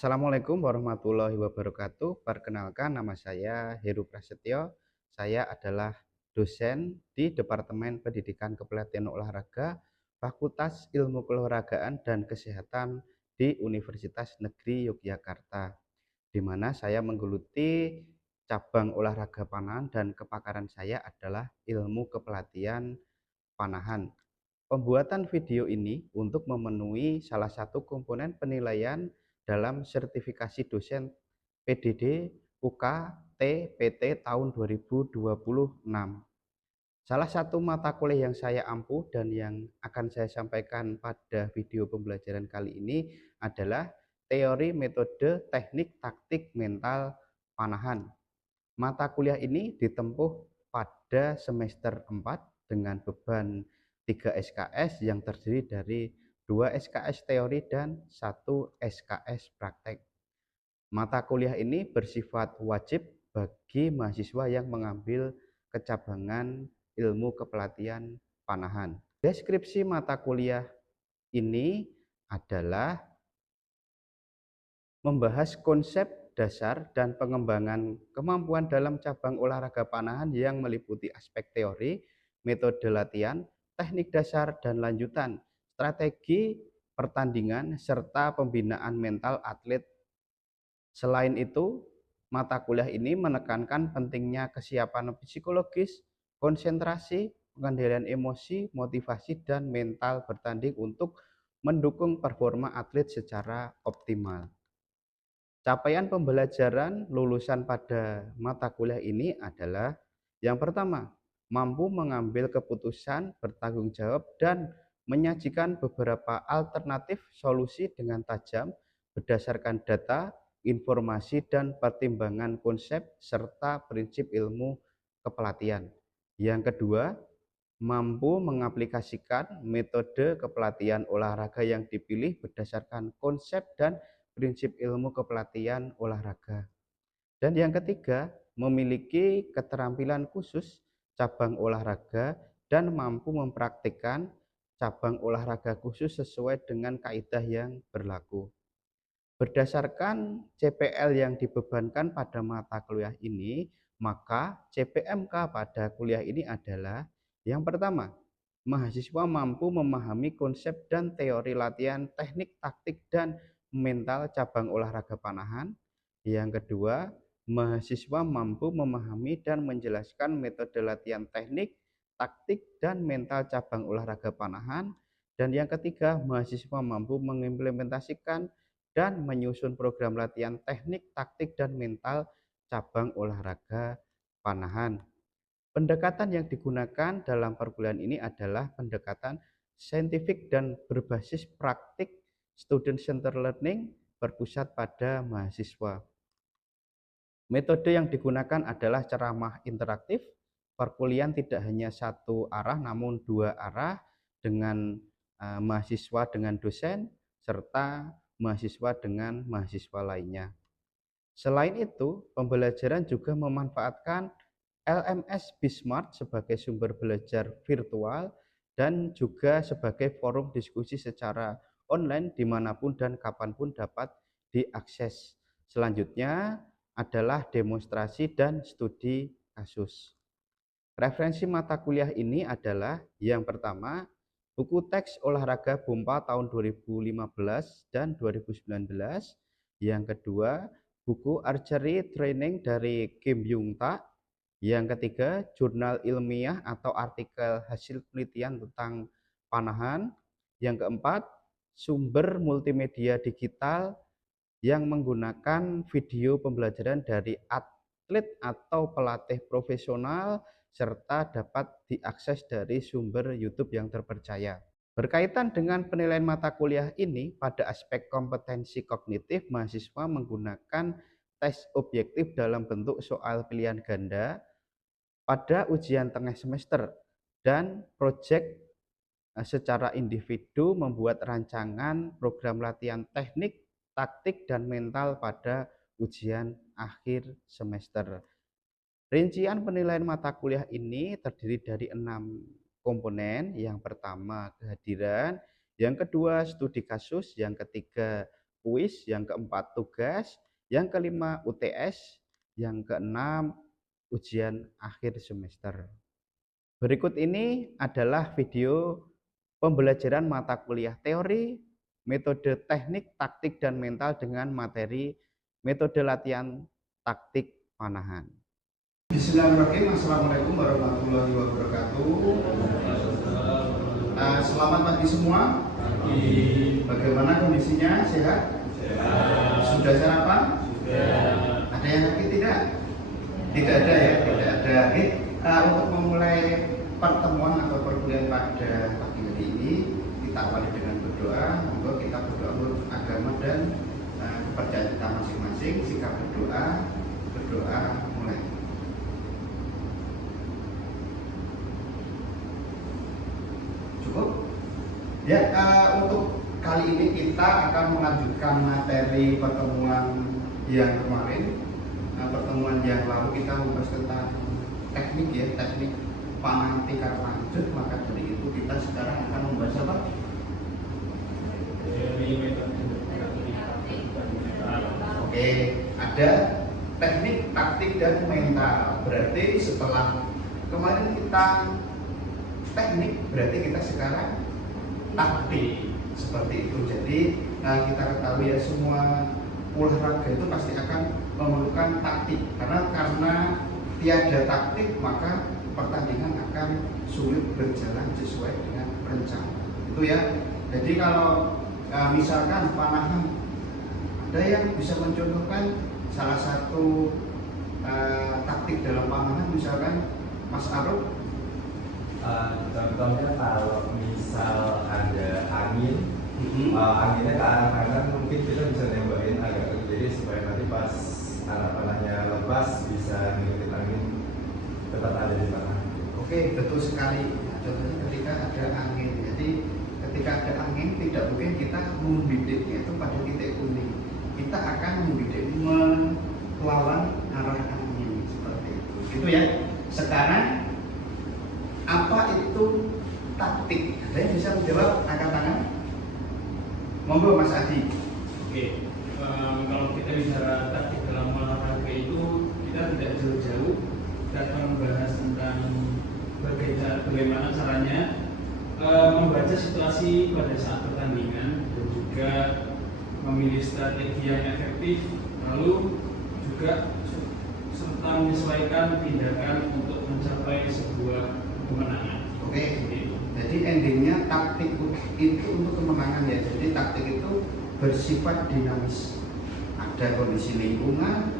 Assalamualaikum warahmatullahi wabarakatuh. Perkenalkan, nama saya Heru Prasetyo. Saya adalah dosen di Departemen Pendidikan Kepelatihan Olahraga, Fakultas Ilmu Keolahragaan dan Kesehatan di Universitas Negeri Yogyakarta, di mana saya menggeluti cabang olahraga panahan dan kepakaran saya adalah ilmu kepelatihan panahan. Pembuatan video ini untuk memenuhi salah satu komponen penilaian dalam sertifikasi dosen PDD UK TPT tahun 2026. Salah satu mata kuliah yang saya ampuh dan yang akan saya sampaikan pada video pembelajaran kali ini adalah teori metode teknik taktik mental panahan. Mata kuliah ini ditempuh pada semester 4 dengan beban 3 SKS yang terdiri dari 2 SKS teori dan 1 SKS praktek. Mata kuliah ini bersifat wajib bagi mahasiswa yang mengambil kecabangan ilmu kepelatihan panahan. Deskripsi mata kuliah ini adalah membahas konsep dasar dan pengembangan kemampuan dalam cabang olahraga panahan yang meliputi aspek teori, metode latihan, teknik dasar dan lanjutan, strategi pertandingan, serta pembinaan mental atlet. Selain itu, mata kuliah ini menekankan pentingnya kesiapan psikologis, konsentrasi, pengendalian emosi, motivasi, dan mental bertanding untuk mendukung performa atlet secara optimal. Capaian pembelajaran lulusan pada mata kuliah ini adalah yang pertama, mampu mengambil keputusan, bertanggung jawab, dan menyajikan beberapa alternatif solusi dengan tajam berdasarkan data, informasi, dan pertimbangan konsep serta prinsip ilmu kepelatihan. Yang kedua, mampu mengaplikasikan metode kepelatihan olahraga yang dipilih berdasarkan konsep dan prinsip ilmu kepelatihan olahraga. Dan yang ketiga, memiliki keterampilan khusus cabang olahraga dan mampu mempraktikkan cabang olahraga khusus sesuai dengan kaidah yang berlaku. Berdasarkan CPL yang dibebankan pada mata kuliah ini, maka CPMK pada kuliah ini adalah yang pertama, mahasiswa mampu memahami konsep dan teori latihan teknik, taktik, dan mental cabang olahraga panahan. Yang kedua, mahasiswa mampu memahami dan menjelaskan metode latihan teknik, taktik, dan mental cabang olahraga panahan. Dan yang ketiga, mahasiswa mampu mengimplementasikan dan menyusun program latihan teknik, taktik, dan mental cabang olahraga panahan. Pendekatan yang digunakan dalam perkuliahan ini adalah pendekatan saintifik dan berbasis praktik, student center learning, berpusat pada mahasiswa. Metode yang digunakan adalah ceramah interaktif. Perkuliahan tidak hanya satu arah namun dua arah dengan mahasiswa dengan dosen serta mahasiswa dengan mahasiswa lainnya. Selain itu, pembelajaran juga memanfaatkan LMS Bismart sebagai sumber belajar virtual dan juga sebagai forum diskusi secara online dimanapun dan kapanpun dapat diakses. Selanjutnya adalah demonstrasi dan studi kasus. Referensi mata kuliah ini adalah yang pertama, buku teks olahraga BUMPA tahun 2015 dan 2019. Yang kedua, buku archery training dari Kim Yung Tak. Yang ketiga, jurnal ilmiah atau artikel hasil penelitian tentang panahan. Yang keempat, sumber multimedia digital yang menggunakan video pembelajaran dari atlet atau pelatih profesional serta dapat diakses dari sumber YouTube yang terpercaya. Berkaitan dengan penilaian mata kuliah ini, pada aspek kompetensi kognitif, mahasiswa menggunakan tes objektif dalam bentuk soal pilihan ganda pada ujian tengah semester dan proyek secara individu membuat rancangan program latihan teknik, taktik, dan mental pada ujian akhir semester. Rincian penilaian mata kuliah ini terdiri dari 6 komponen. Yang pertama, kehadiran. Yang kedua, studi kasus. Yang ketiga, kuis, yang keempat tugas, yang kelima UTS, yang keenam ujian akhir semester. Berikut ini adalah video pembelajaran mata kuliah teori, metode teknik, taktik, dan mental dengan materi metode latihan taktik panahan. Bismillahirrahmanirrahim. Assalamualaikum warahmatullahi wabarakatuh. Selamat pagi semua. Bagaimana kondisinya? Sehat? Sudah sarapan? Sudah. Ada yang sakit tidak? Tidak ada ya, tidak ada. Untuk memulai pertemuan atau perkuliahan pada pagi hari ini, kita awali dengan berdoa. Monggo kita berdoa menurut agama dan kepercayaan kita masing-masing. Sikap berdoa mulai. Cukup? Ya, untuk kali ini kita akan melanjutkan materi pertemuan yang kemarin. Pertemuan yang lalu kita membahas tentang teknik ya, teknik panahan tingkat lanjut. Maka dari itu kita sekarang akan membahas apa? Oke, ada teknik, taktik, dan mental. Berarti setelah kemarin kita teknik, berarti kita sekarang taktik, seperti itu. Jadi kita ketahui ya, semua olahraga itu pasti akan memerlukan taktik, karena tiada taktik maka pertandingan akan sulit berjalan sesuai dengan rencana. Itu ya. Jadi kalau misalkan panahan, ada yang bisa mencontohkan salah satu taktik dalam panahan, misalkan Mas Arul? Contohnya kalau misal ada angin, anginnya ke arah kanan, mungkin kita bisa nembakin agak ke kiri supaya nanti pas arah panahnya lepas bisa ngikutin angin tetap ada di panah. Oke, betul sekali. Contohnya ketika ada angin, jadi ketika ada angin tidak mungkin kita membidiknya itu pada titik kuning. Kita akan membidik melawan arah angin, seperti itu. Gitu ya. Sekarang apa itu taktik? Ada yang bisa menjawab? Angkat tangan. Monggo Mas Adi. Oke, kalau kita bicara taktik dalam olahraga itu, kita tidak jauh-jauh dapat membahas tentang bagaimana caranya membaca situasi pada saat pertandingan dan juga memilih strategi yang efektif, lalu juga serta menyesuaikan tindakan untuk mencapai sebuah kemenangan. Oke, jadi endingnya taktik itu untuk kemenangan ya. Jadi taktik itu bersifat dinamis. Ada kondisi lingkungan,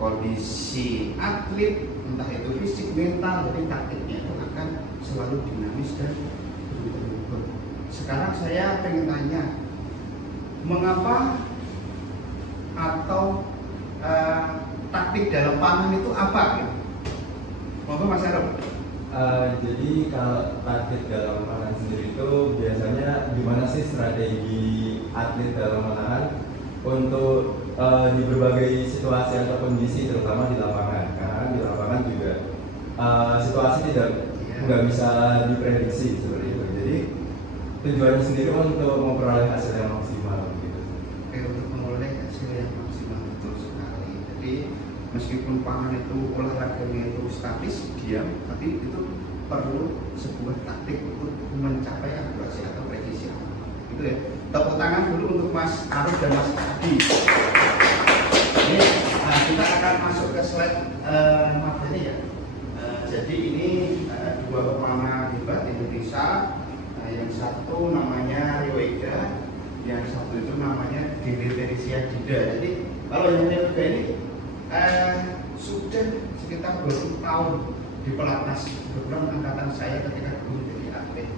kondisi atlet, entah itu fisik, mental. Jadi taktiknya itu akan selalu dinamis dan berubah-ubah. Sekarang saya pengen tanya, mengapa atau taktik dalam panahan itu apa? Monggo Mas Arul. Jadi kalau taktik dalam panahan sendiri itu biasanya gimana sih strategi atlet dalam panahan untuk di berbagai situasi atau kondisi, terutama di lapangan, karena di lapangan juga situasi nggak bisa diprediksi seperti itu. Jadi tujuannya sendiri untuk memperoleh hasil yang maksimal gitu. Oke, untuk memperoleh hasil yang maksimal, betul sekali. Jadi meskipun pangan itu olahraganya itu statis, diam, tapi itu perlu sebuah taktik untuk mencapai akurasi atau presisi. Itu ya. Tepuk tangan dulu untuk Mas Arif dan Mas Adi. Ini kita akan masuk ke slide materi ya. Jadi ini dua pemana hebat Indonesia. Yang satu namanya Rio Ega, yang satu itu namanya Dede Teresia Dida. Jadi kalau yang Rio ini sudah sekitar 20 tahun di pelatnas, kebetulan angkatan saya ketika dulu jadi atlet.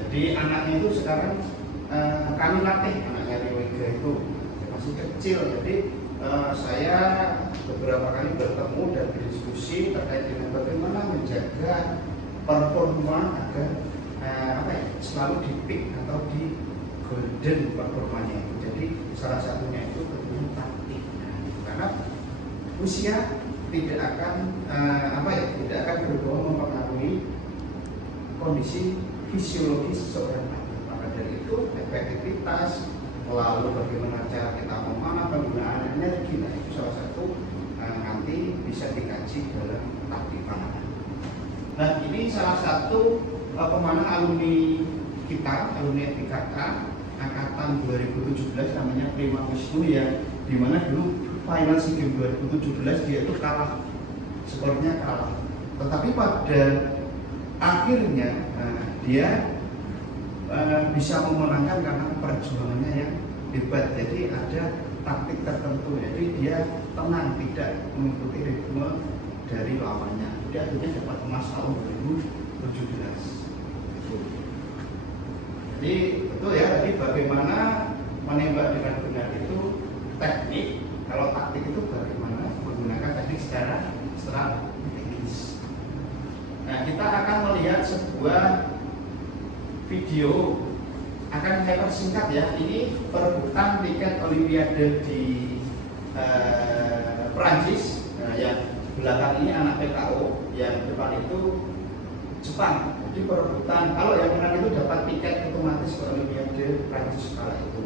Jadi anaknya itu sekarang kami latih, anaknya Rio Ega itu masih kecil. Jadi saya beberapa kali bertemu dan berdiskusi terkait dengan bagaimana menjaga performa agar selalu di peak atau di golden performanya itu. Jadi salah satunya itu tentunya taktik. Karena usia tidak akan tidak akan berbohong mempengaruhi kondisi fisiologis seorang atlet. Maka dari itu efektivitas, lalu bagaimana cara kita memanah, penggunaan energi. Nah, itu salah satu nanti bisa dikaji dalam taktik panahan. Nah, ini salah satu pemanah alumni kita, alumni FIKK angkatan 2017, namanya Prima Wisnu, ya, dimana dulu final SEA Games 2017 dia itu kalah, skornya kalah. Tetapi pada akhirnya dia bisa memenangkan karena perjuangannya yang hebat. Jadi ada taktik tertentu, jadi dia tenang, tidak mengikuti ritme dari lawannya. Dia akhirnya dapat emas tahun 2017. Jadi betul ya, jadi bagaimana menembak dengan benar itu teknik, kalau taktik itu bagaimana menggunakan teknik secara strategis. Nah, kita akan melihat sebuah video, akan saya persingkat ya. Ini perebutan tiket Olimpiade di Perancis. Yang belakang ini anak PKO, yang depan itu Jepang. Jadi perebutan, kalau yang menang itu dapat tiket otomatis ke Olimpiade Prancis kala itu.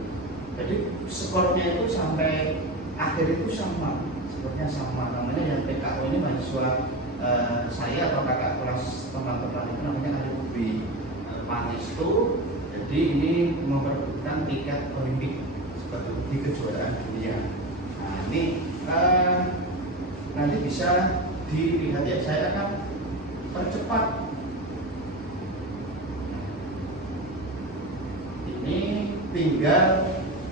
Jadi skornya itu sampai akhir itu sama, skornya sama. Namanya yang PKO ini mahasiswa saya atau kakak kelas teman-teman itu namanya Ariubi Pangestu. Jadi ini memperebutkan tiket Olimpik seperti di kejuaraan dunia. Nah, ini nanti bisa dilihat ya, saya akan percepat. Ini tinggal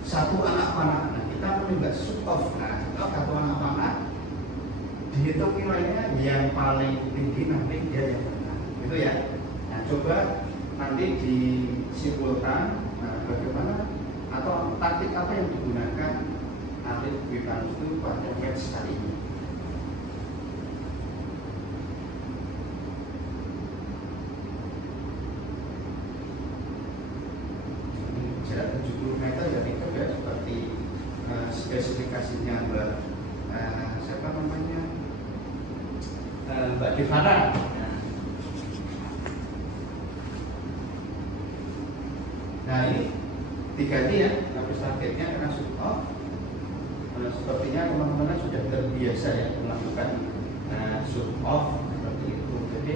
satu anak panah. Nah, kita menembak shoot off. Nah, satu anak panah dihitung nilainya yang paling tinggi nanti dia yang menang. Gitu ya. Nah, coba nanti disimpulkan bagaimana atau taktik apa yang digunakan atlet Wipan itu pada match kali ini. Jarak 70 meter ya itu ya, seperti spesifikasinya siapa namanya, Mbak Devana. Nah, ini diganti ya lapis targetnya karena shoot off. Sepertinya teman-teman sudah terbiasa ya melakukan shoot off seperti itu. Jadi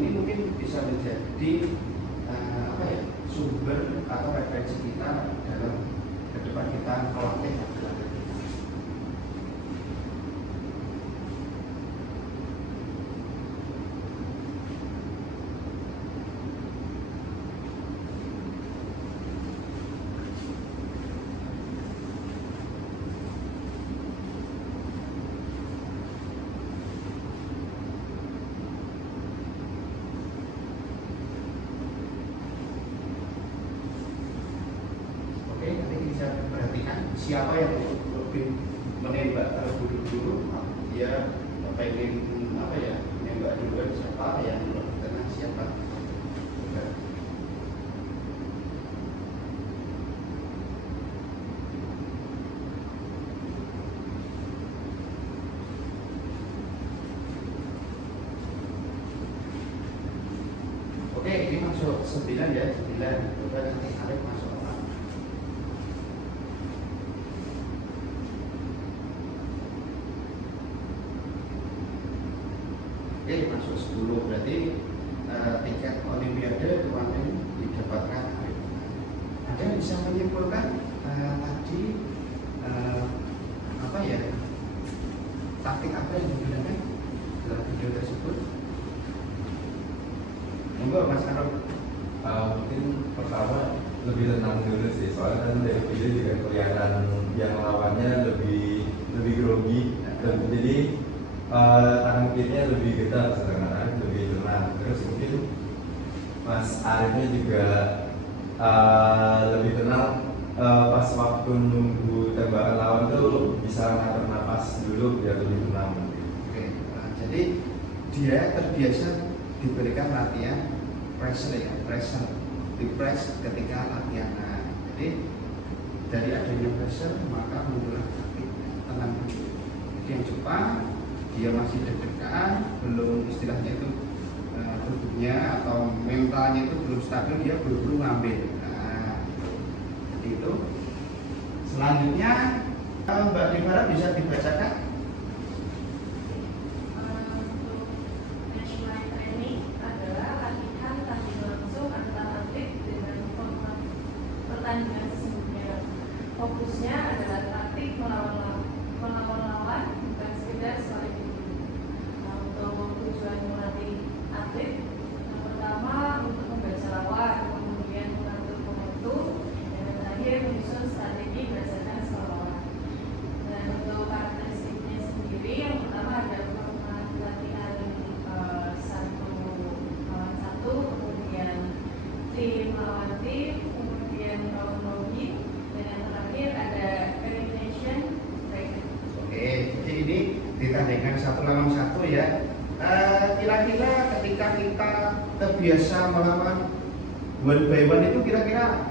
ini mungkin bisa menjadi apa ya, sumber atau referensi kita dalam ke depan kita melatih atlet. Siapa yang lebih menembak terlebih dulu, dia pengen apa ya, menembak duluan siapa, yang lebih tenang siapa. Oke, ini masuk 9 ya, 9. Coba nanti Arif masuk. Oke, masuk 10, berarti tiket Olimpiade kemarin didapatkan. Ada yang bisa menyimpulkan tadi apa ya, taktik apa yang digunakan dalam video tersebut? Monggo Mas Arif. Mungkin pertama lebih tenang dulu sih, soalnya kan dari video juga kelihatan yang lawannya lebih grogi, jadi tangan kirinya lebih getar, sedangkan Arif lebih tenang. Terus mungkin Mas Arifnya juga lebih tenang pas waktu nunggu tembakan lawan tuh bisa ngatur nafas dulu biar lebih tenang. Oke, jadi dia terbiasa diberikan latihan pressure ya, di press ketika latihan. Nah, jadi dari adanya pressure maka muncullah taktik tenang dulu. Jadi yang Jepang dia masih deg-degan, belum istilahnya itu tubuhnya atau mentalnya itu belum stabil, dia belum ngambil. Nah, jadi itu Selanjutnya Mbak Devara bisa dibacakan. Benchmark training adalah latihan tanding langsung antar atlet dengan format pertandingan sesungguhnya. Fokusnya adalah taktik melawan lawan, bukan sekedar saling bunuh. Nah, untuk tujuan melatih atlet, yang pertama untuk membaca lawan, kemudian mengatur momentum, dan yang terakhir menyusun strategi berdasarkan skor lawan. Dan untuk karakteristiknya sendiri, yang pertama ada format latihan 1 lawan 1, kemudian tim lawan tim, kemudian round robin, dan yang terakhir ada elimination bracket. Oke, jadi ini ditandingkan 1 lawan 1 ya. Kira-kira ketika kita terbiasa melawan one by one itu kira-kira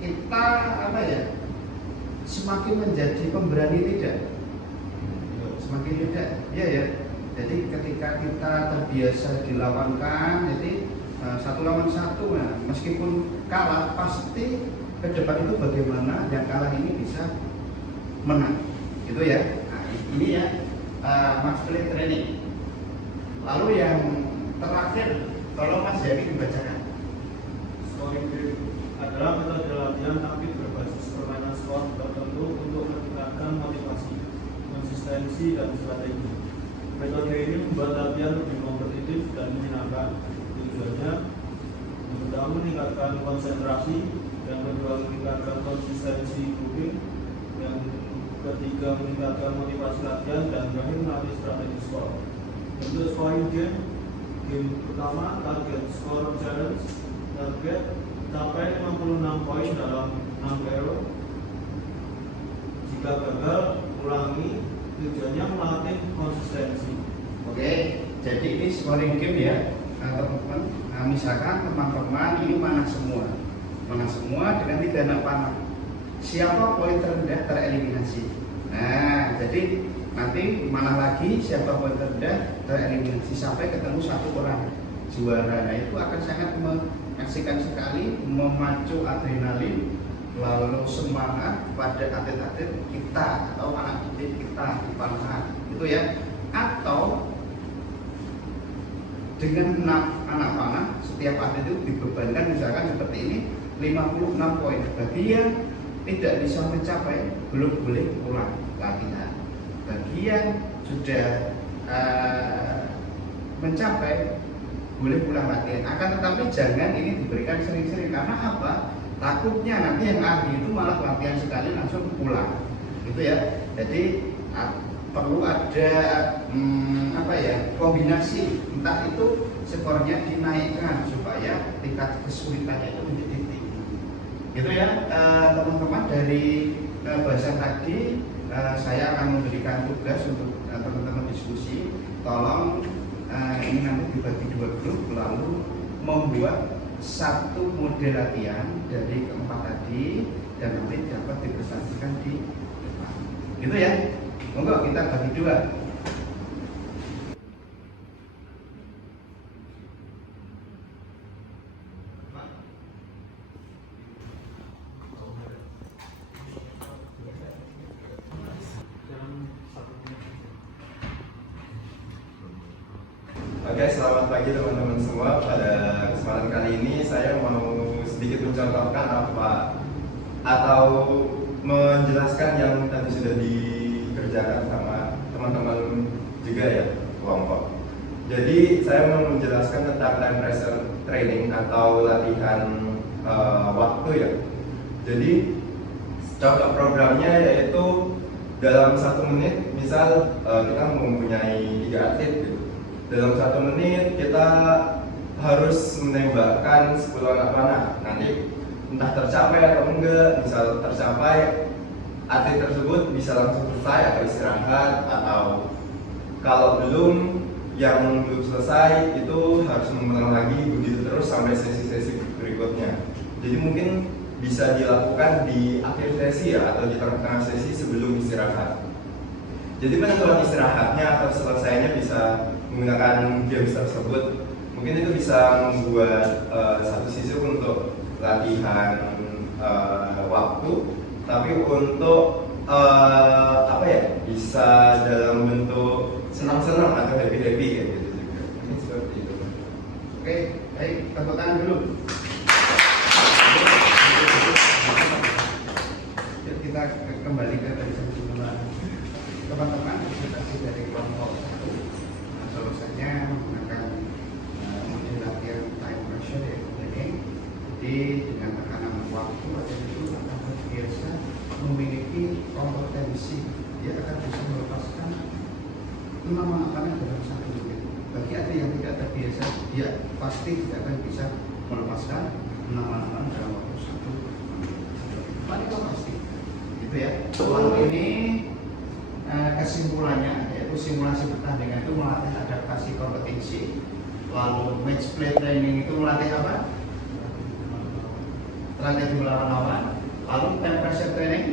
kita apa ya, semakin menjadi pemberani tidak? Semakin tidak, iya ya. Jadi ketika kita terbiasa dilawankan, jadi 1 lawan 1, nah, meskipun kalah pasti ke depan itu bagaimana yang kalah ini bisa menang, gitu ya. Nah, ini ya match play training. Lalu yang terakhir, tolong Mas Yari dibacakan. Scoring game adalah metode latihan aktif berbasis permainan skor tertentu untuk meningkatkan motivasi, konsistensi, dan strategi. Metode ini membuat latihan lebih kompetitif dan menyenangkan. Tujuannya yang pertama meningkatkan konsentrasi, yang kedua meningkatkan konsistensi grouping, yang ketiga meningkatkan motivasi latihan, dan terakhir melatih strategi skor. Untuk scoring game pertama target score challenge, target capai 56 poin dalam 6 periode. Jika gagal, ulangi. Tujuannya melatih konsistensi. Oke, jadi ini scoring game ya, teman-teman. Nah, misalkan teman-teman ini mana semua dengan 3 anak panah. Siapa poin terendah tereliminasi. Nah, jadi nanti mana lagi siapa poin terendah tereliminasi sampai ketemu 1 orang juara. Nah, itu akan sangat mengasihkan sekali, memacu adrenalin, lalu semangat pada atlet-atlet kita atau anak didik kita di panahan, gitu ya. Atau dengan 6 anak panah, setiap atlet itu dibebankan misalkan seperti ini 56 poin. Bagi yang tidak bisa mencapai, belum boleh ulang latihan. Bagi yang sudah mencapai, boleh pulang latihan. Akan tetapi jangan ini diberikan sering-sering, karena apa? Takutnya nanti yang ahli itu malah latihan sekali langsung pulang, gitu ya. Jadi perlu ada kombinasi, entah itu skornya dinaikkan supaya tingkat kesulitannya itu menjadi tinggi, gitu ya. Teman-teman, dari bahasan tadi saya akan memberikan tugas untuk teman-teman diskusi. Tolong ini nanti dibagi 2 grup, lalu membuat 1 model latihan dari keempat tadi dan nanti dapat dipresentasikan di depan, gitu ya. Monggo kita bagi 2. Oke, selamat pagi teman-teman semua. Pada kesempatan kali ini saya mau sedikit mencontohkan atau menjelaskan yang tadi sudah dikerjakan sama teman-teman juga ya, kelompok. Jadi saya mau menjelaskan tentang time pressure training atau latihan waktu ya. Jadi contoh programnya yaitu dalam 1 menit, misal kita mempunyai 3 atlet gitu. Dalam 1 menit kita harus menembakkan 10 anak panah. Nanti entah tercapai atau enggak, misal tercapai, atlet tersebut bisa langsung selesai atau istirahat, atau kalau belum, yang belum selesai itu harus mengulang lagi, begitu terus sampai sesi-sesi berikutnya. Jadi mungkin bisa dilakukan di akhir sesi ya, atau di tengah-tengah sesi sebelum istirahat. Jadi penentuan istirahatnya atau selesainya bisa menggunakan games tersebut. Mungkin itu bisa membuat satu sisi untuk latihan waktu, tapi untuk apa ya, bisa dalam bentuk senang-senang atau happy-happy kayak gitu juga. Ini seperti itu. Oke, baik, tepuk tangan dulu. Yuk kita kembali ke tadi semula. Teman-teman, presentasi dari kelompok 1. Nah, solusinya menggunakan model latihan time pressure yaitu ini. Jadi dengan tekanan waktu atau itu akan terbiasa memiliki kompetensi, dia akan bisa melepaskan 5 makanan dalam 1 menit. Bagi ada yang tidak terbiasa, dia pasti tidak akan bisa melepaskan 6 makanan dalam waktu 1 menit. Itu pasti, gitu ya. Lalu ini kesimpulannya yaitu simulasi pertandingan itu melatih adaptasi kompetensi. Lalu match play training itu melatih apa? Strategi melawan lawan. Lalu time pressure training,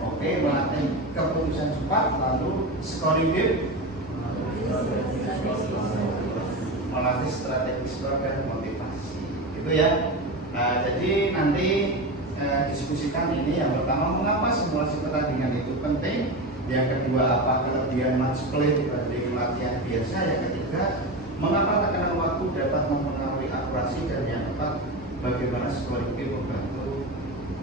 oke, melatih keputusan cepat. Lalu scoring game, melatih strategi skor dan motivasi, gitu ya. Nah, jadi nanti diskusikan ini. Yang pertama, mengapa simulasi pertandingan itu penting. Yang kedua, apa kelebihan match play dibanding latihan biasa. Yang ketiga, mengapa tekanan waktu dapat mempengaruhi akurasi. Dan yang keempat, bagaimana scoring game membantu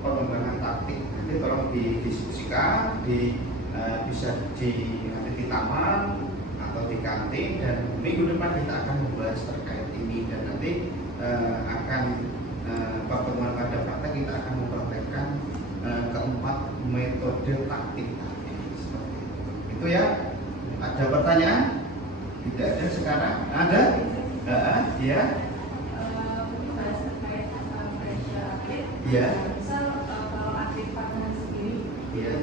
pengembangan taktik. Nanti tolong didiskusikan, bisa nanti di taman atau di kantin. Dan minggu depan kita akan membahas terkait ini. Dan nanti akan pertemuan pada praktek kita akan mempraktekkan keempat metode taktik tadi. Seperti itu ya. Ada pertanyaan? Tidak ada sekarang? Ada? Ya. Bahas terkait pressure atlet. Iya. Misal kalau atlet panahan sendiri, Iya.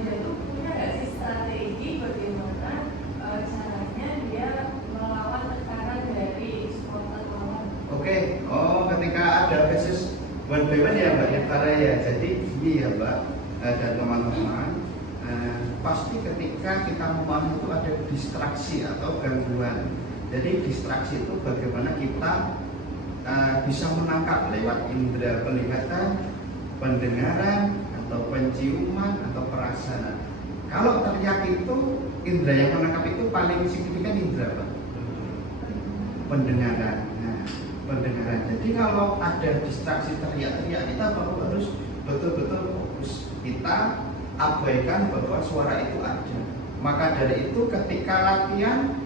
dia tuh punya nggak sih strategi bagaimana caranya dia melawan tekanan dari supporter lawan? Oke. Oh, ketika ada basis one by one ya Mbak ya, karena ya jadi ini ya Mbak dan teman-teman, pasti ketika kita memahami itu ada distraksi atau gangguan. Jadi distraksi itu bagaimana kita bisa menangkap lewat indera penglihatan, pendengaran, atau penciuman, atau perasaan. Kalau teriak itu, indera yang menangkap itu paling signifikan indera apa? Pendengaran. Nah, pendengaran. Jadi kalau ada distraksi teriak-teriak, kita harus betul-betul fokus. Kita abaikan bahwa suara itu ada. Maka dari itu ketika latihan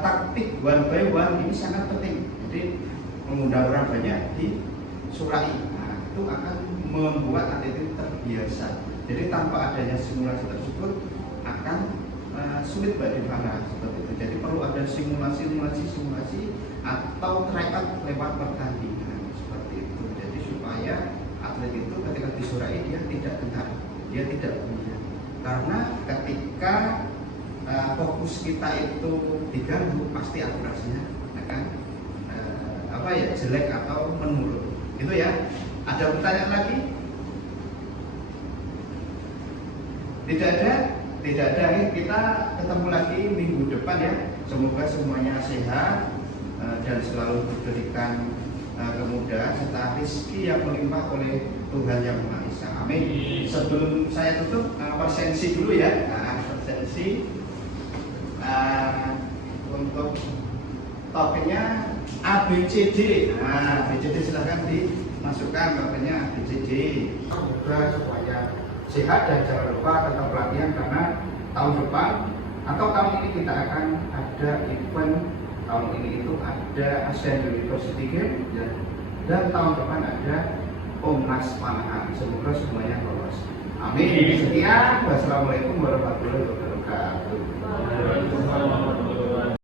taktik one by one ini sangat penting. Jadi mengundang orang banyak disurai. Nah, itu akan membuat atlet itu terbiasa. Jadi tanpa adanya simulasi tersebut akan sulit Mbak Devana seperti itu. Jadi perlu ada simulasi atau tryout lewat pertandingan seperti itu. Jadi supaya atlet itu ketika disurai dia tidak dengar, dia tidak punya. Karena ketika fokus kita itu diganggu, pasti akurasinya akan jelek atau menurun. Itu ya. Ada pertanyaan lagi? Tidak ada? Tidak ada. Kita ketemu lagi minggu depan ya. Semoga semuanya sehat dan selalu diberikan kemudahan serta rezeki yang melimpah oleh Tuhan Yang Maha Esa. Amin. Sebelum saya tutup, persensi dulu ya. Persensi untuk topiknya ABCD. ABCD silahkan dimasukkan topiknya ABCD. Semoga supaya sehat dan jangan lupa tetap latihan karena tahun depan atau tahun ini kita akan ada event. Tahun ini itu ada Asian University Games dan tahun depan ada Pomnas Panahan. Semoga semuanya lolos. Amin. Sekian. Wassalamualaikum warahmatullahi wabarakatuh.